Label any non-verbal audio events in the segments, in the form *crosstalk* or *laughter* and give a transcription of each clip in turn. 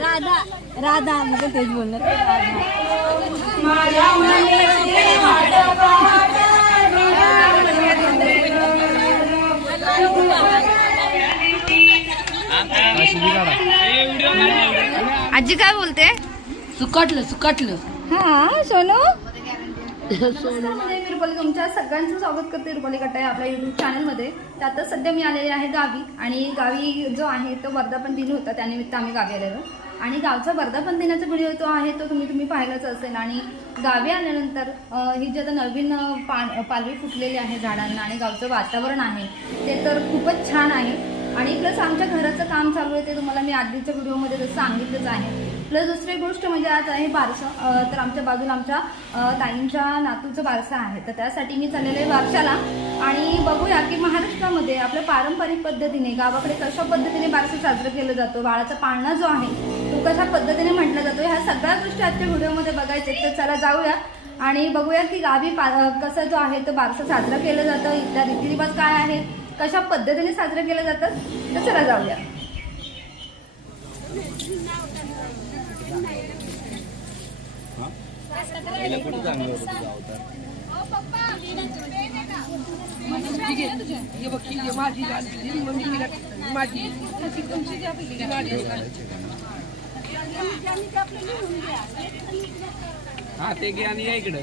राधा राधा म्हणजे तेच बोलणार आजी काय बोलते? सुकटलं सुकटलं. हा सोनू? मी रुपाली तुमच्या सगळ्यांचं स्वागत करते रुपाली कट्टा आपल्या युट्यूब चॅनलमध्ये तर आता सध्या मी आलेले आहे गावी आणि गावी जो आहे तो वर्धापन दिन होता त्यानिमित्त आम्ही गावी आलेलो. आणि गावचा वर्धापन दिनाचा व्हिडिओ तो आहे तो तुम्ही तुम्ही पाहिलाच असेल. आणि गावी आल्यानंतर ही जी आता नवीन पा पालवी फुटलेली आहे झाडांना आणि गावचं वातावरण आहे ते तर खूपच छान आहे. आणि प्लस आमच्या घराचं काम चालू आहे ते तुम्हाला मी आधीच्या व्हिडिओमध्ये जसं सांगितलंच आहे. प्लस दुसरी गोष्ट म्हणजे आज आहे बारसं. तर आमच्या बाजूला आमच्या ताईंच्या नातूचं बारसं आहे. तर त्यासाठी मी चाललेलं आहे बारशाला. आणि बघूया की महाराष्ट्रामध्ये आपल्या पारंपरिक पद्धतीने गावाकडे कशा पद्धतीने बारसं साजरं केलं जातो बाळाचा पाळणा जो आहे तो कशा पद्धतीने म्हटला जातो ह्या सगळ्या गोष्टी आजच्या व्हिडिओमध्ये बघायचे तर चला जाऊया आणि बघूया की गावी पा कसं जो आहे तो बारसं साजरं केलं जातं इथल्या रीतिरिवाज काय आहे कशा पद्धतीने साजरं केलं जातं. तर चला जाऊया हे बघ ही माझी गाडी माझी तुमची गाडी हा ते घे आणि या इकडे.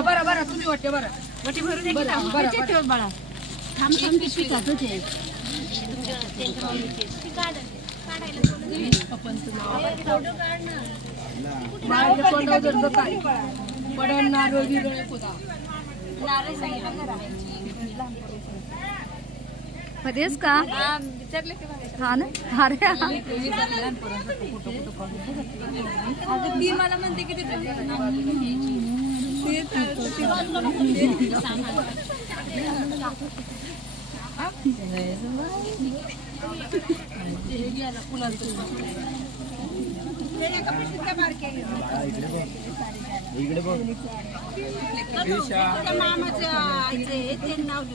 बरं बरं तुम्ही वाटते बरं. वाटी भरून बरं बाळा. माझ्या कोंडावर जर बघाय पडण नारळ बिरळ पुदा. मध्येच का? हा ना? अरे हा. ती मला म्हणते की इकडे बघ. ईशा ईशा राहून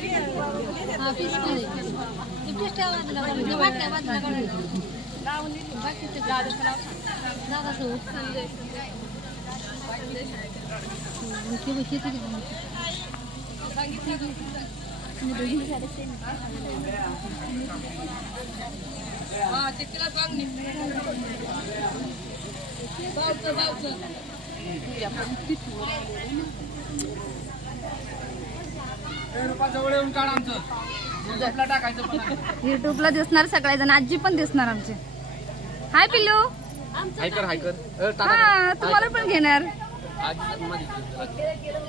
घे ना काढून ठेव ना तिकडे हा ते तिला सांग नी. बावचं, बावचं. जवळ येऊन काढ आमचं आपला टाकायचं पण आहे. युट्यूबला दिसणार सगळेजण आजी पण दिसणार आमचे. हाय पिल्लू. हाय कर हाय कर. अ, टाका. हा तुम्हाला पण घेणार.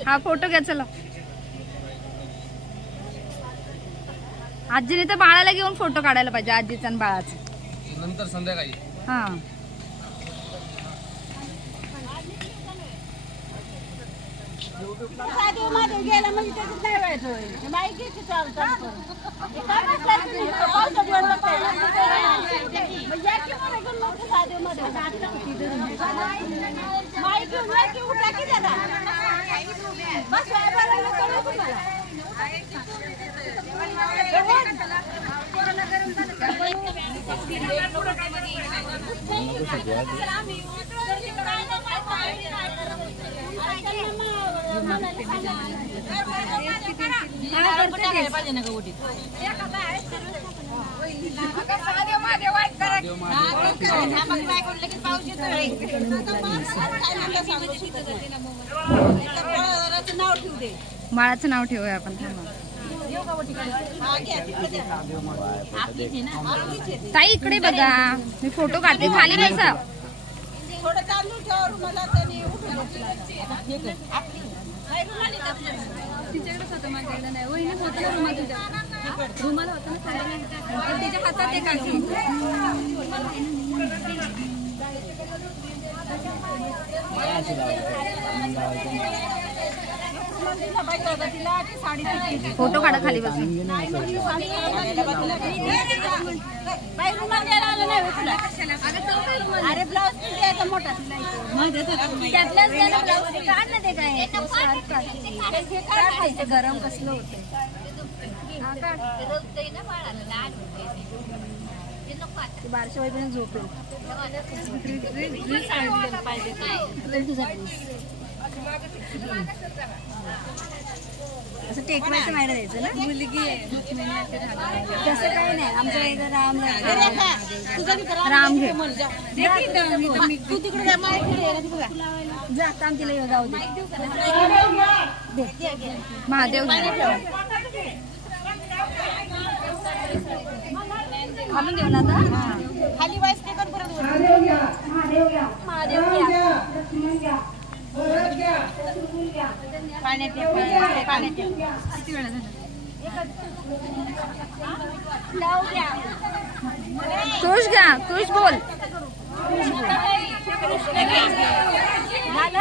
हा फोटो घ्या चला. आजीने तर बाळाला घेऊन फोटो काढायला पाहिजे आजीचा आणि बाळाचा. नंतर संध्याकाळी. हा. साधू महादेव गेला म्हणजे त्याच्यात नाही व्हायचं माहिती चालतं हे काय बसलाय तुम्ही? पावसात वर बसलाय ना? मग या की मला घेऊन मग साधू महादेव. माहिती की उठा की जरा. बस वायफायला कळलं तुम्हाला. बाळाचं नाव ठेवूया आपण. ताई इकडे बघा. मी फोटो काढते. खाली बसा. थोडं होतं ठेव रुमाला नाही उठून बसला. आपली. नाही, रुमाली टाकली. फोटो ना खाली बसून बाई, रुमाल द्यायला अरे द्यायचा मोठा. पीस. काढ ना ते काय. हे काय खायचं गरम कसलं होतं. बारशे वाजेपर्यंत झोपेल. असं टेकवायचं नाही द्यायचं ना? मुलगी तसं काही नाही. आमच्या इथं राम राम. घे. तू तिकडे जा, तिला येऊ जाऊ दे. महादेव घ्या. घालून देऊ ना आता खाली वाईस ते कर परत. महादेव घ्या. पाण्यात ठेव, पाण्यात पाण्यात द्या. कृष घ्या. बोल. झालं?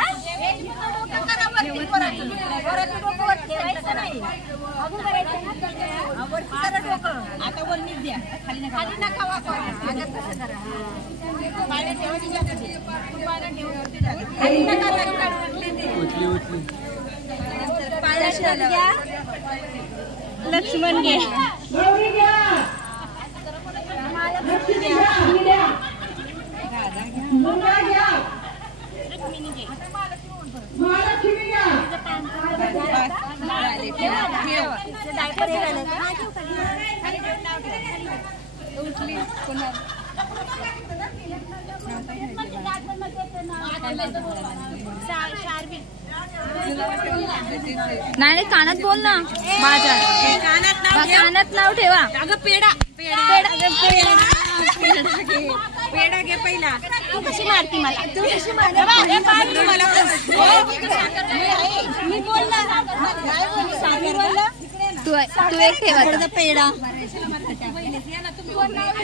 आता वर नीट द्या. खाली. हा. खाली नका लक्ष्मण घे नाही नाही कानात बोल ना. बा- कानात नाव ठेवा. अगं पेडा पेडा पेडा घे पहिला तू कशी मारती मला. तू एक ठेवा पेडा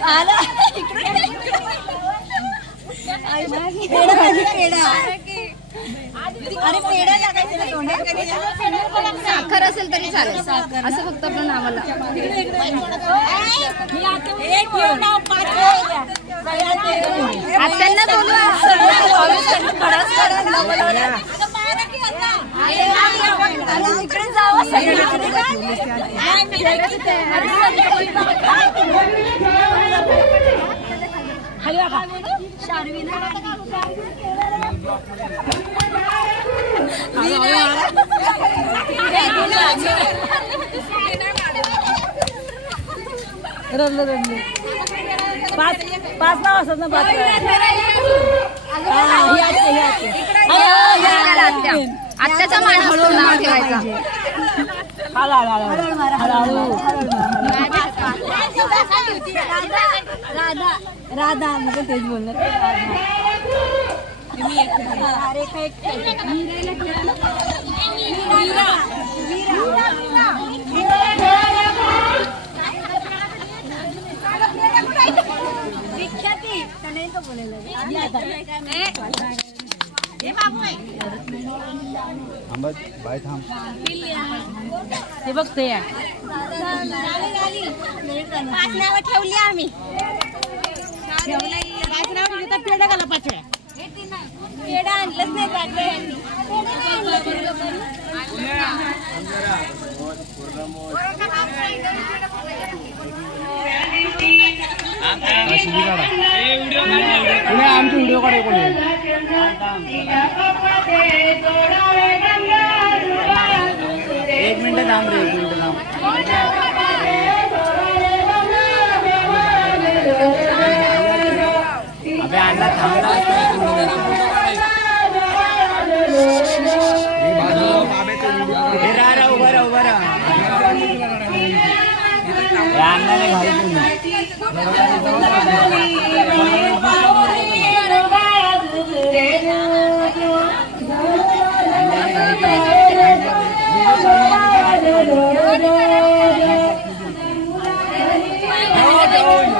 आला? पेडा पेडा अरे पेडा लागायचं तोंडात? साखर असेल तरी चालेल. असं फक्त आपलं नावाला एक घेऊन नाव पाच आत्यांना बोलवा इकडे जावं पाच पाच नाव असतात ना पाच आत्या आत्याचा माणूस नाव ठेवायचा. राधा राधा म्हणजे तेच बोलणार अरे काय विख्याती त्याने तो बघते या पाच नावं ठेवली आम्ही. पाच नाव ठेवली तर पेढा घाला पाचव्या. पेढा आणलंच नाही. आमची व्हिडिओ काढाय कोणी एक मिनिट थांब रे एक मिनिट थांब. अबे अण्णा Hallelujah.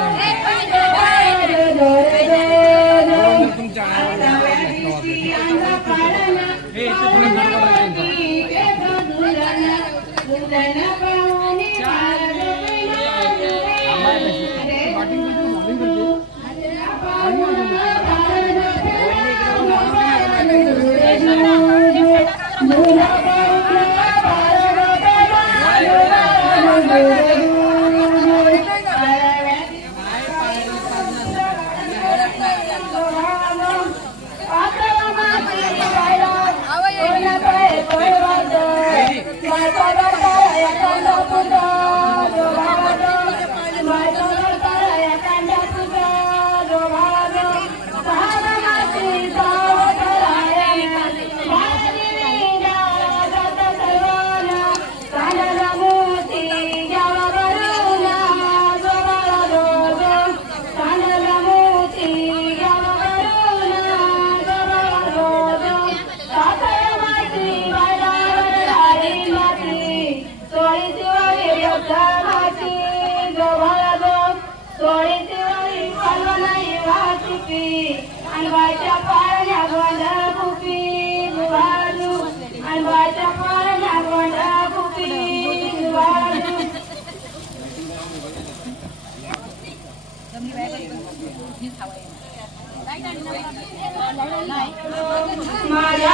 माझ्या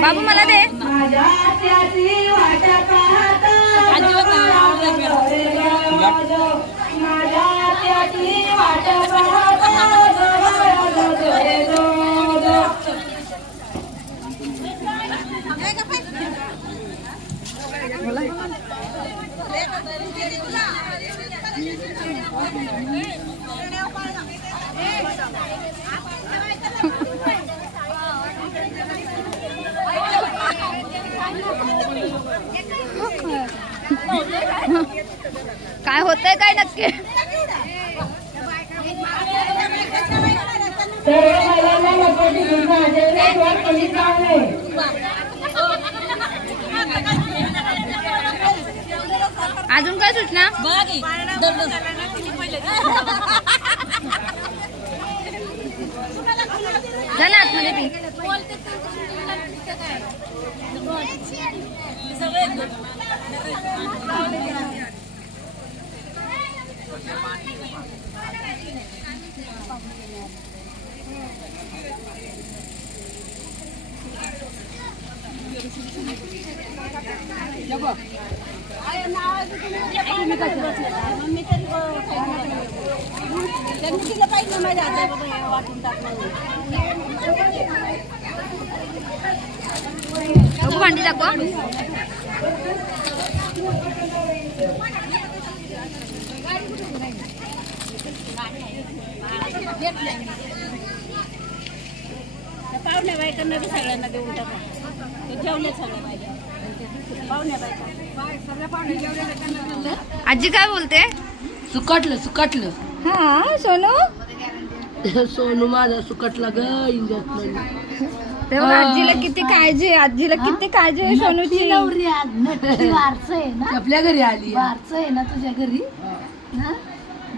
बाबू मला दे माझ्या आत्याची वाट पाहता माझ्या आत्याची वाट पाहता काय होतंय काय नक्की? अजून काय सूचना? झालं आतमध्ये ती. सगळे त्यांनी तिला पाहिजे माझ्या हातात वाटून टाकलं भांडी दाखवा पाहुण्या बायकांना बी सगळ्यांना देऊन टाका. सगळ्या बायका पाहुण्या बायका. आजी काय बोलते? सुकटलं सुकटलं. हा सोनू? सोनू माझा सुकटला ग तेव्हा आजीला किती काळजी आहे? आजीला किती काळजी आहे सोनूची? *laughs* वारस आहे ना? आपल्या घरी आली वारस आहे ना तुझ्या घरी?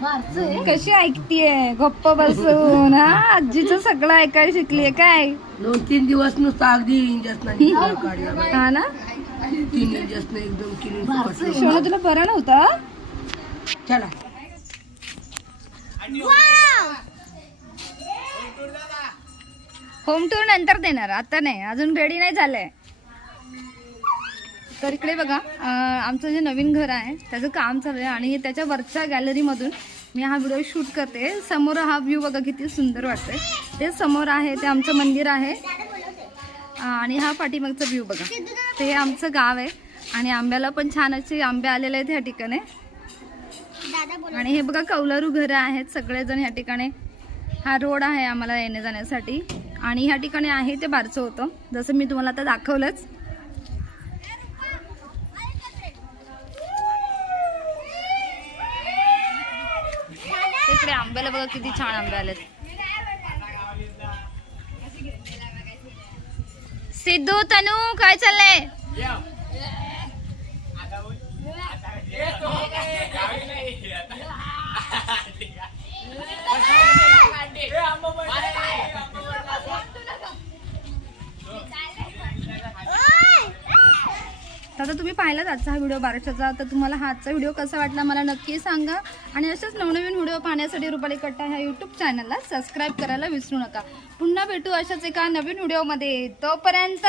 कशी ऐकतीये? गप्प बसून हा? आजीचं सगळं ऐकायला शिकलीये काय? दोन तीन दिवस नुसतं अगदी. हा ना? तीन एकदम किलो तुला बरं नव्हतं? चला. होम टूर नंतर देणार आता नाही. अजून रेडी नाही झालंय. तर इकडे बघा आमचं जे नवीन घर आहे त्याचं काम चालू आहे आणि त्याच्या वरच्या गॅलरीमधून मी हा व्हिडिओ शूट करते. समोर हा व्ह्यू बघा किती सुंदर वाटतंय. ते समोर आहे ते आमचं मंदिर आहे. आणि हा पाठीमागचा व्ह्यू बघा. ते आमचं गाव आहे आणि आंब्याला पण छान असे आंबे आलेले आहेत ह्या ठिकाणी. आणि हे बघा कौलारू घरं आहेत सगळेजण ह्या ठिकाणी. हा रोड आहे आम्हाला येण्या जाण्यासाठी आणि ह्या ठिकाणी आहे ते बारचं होतं. जसं मी तुम्हाला आता दाखवलंच. इकडे आंब्याला बघा किती छान आंबे आलेत. सिद्धू तनू काय चाललंय? तर आता तुम्ही पाहिलाच आजचा हा व्हिडिओ बाराशाचा. तर तुम्हाला हा आजचा व्हिडिओ कसा वाटला मला नक्की सांगा. आणि असेच नवनवीन व्हिडिओ पाहण्यासाठी रुपाली कट्टा ह्या यूट्यूब चॅनलला सबस्क्राईब करायला विसरू नका. पुन्हा भेटू अशाच एका नवीन व्हिडिओमध्ये. तोपर्यंत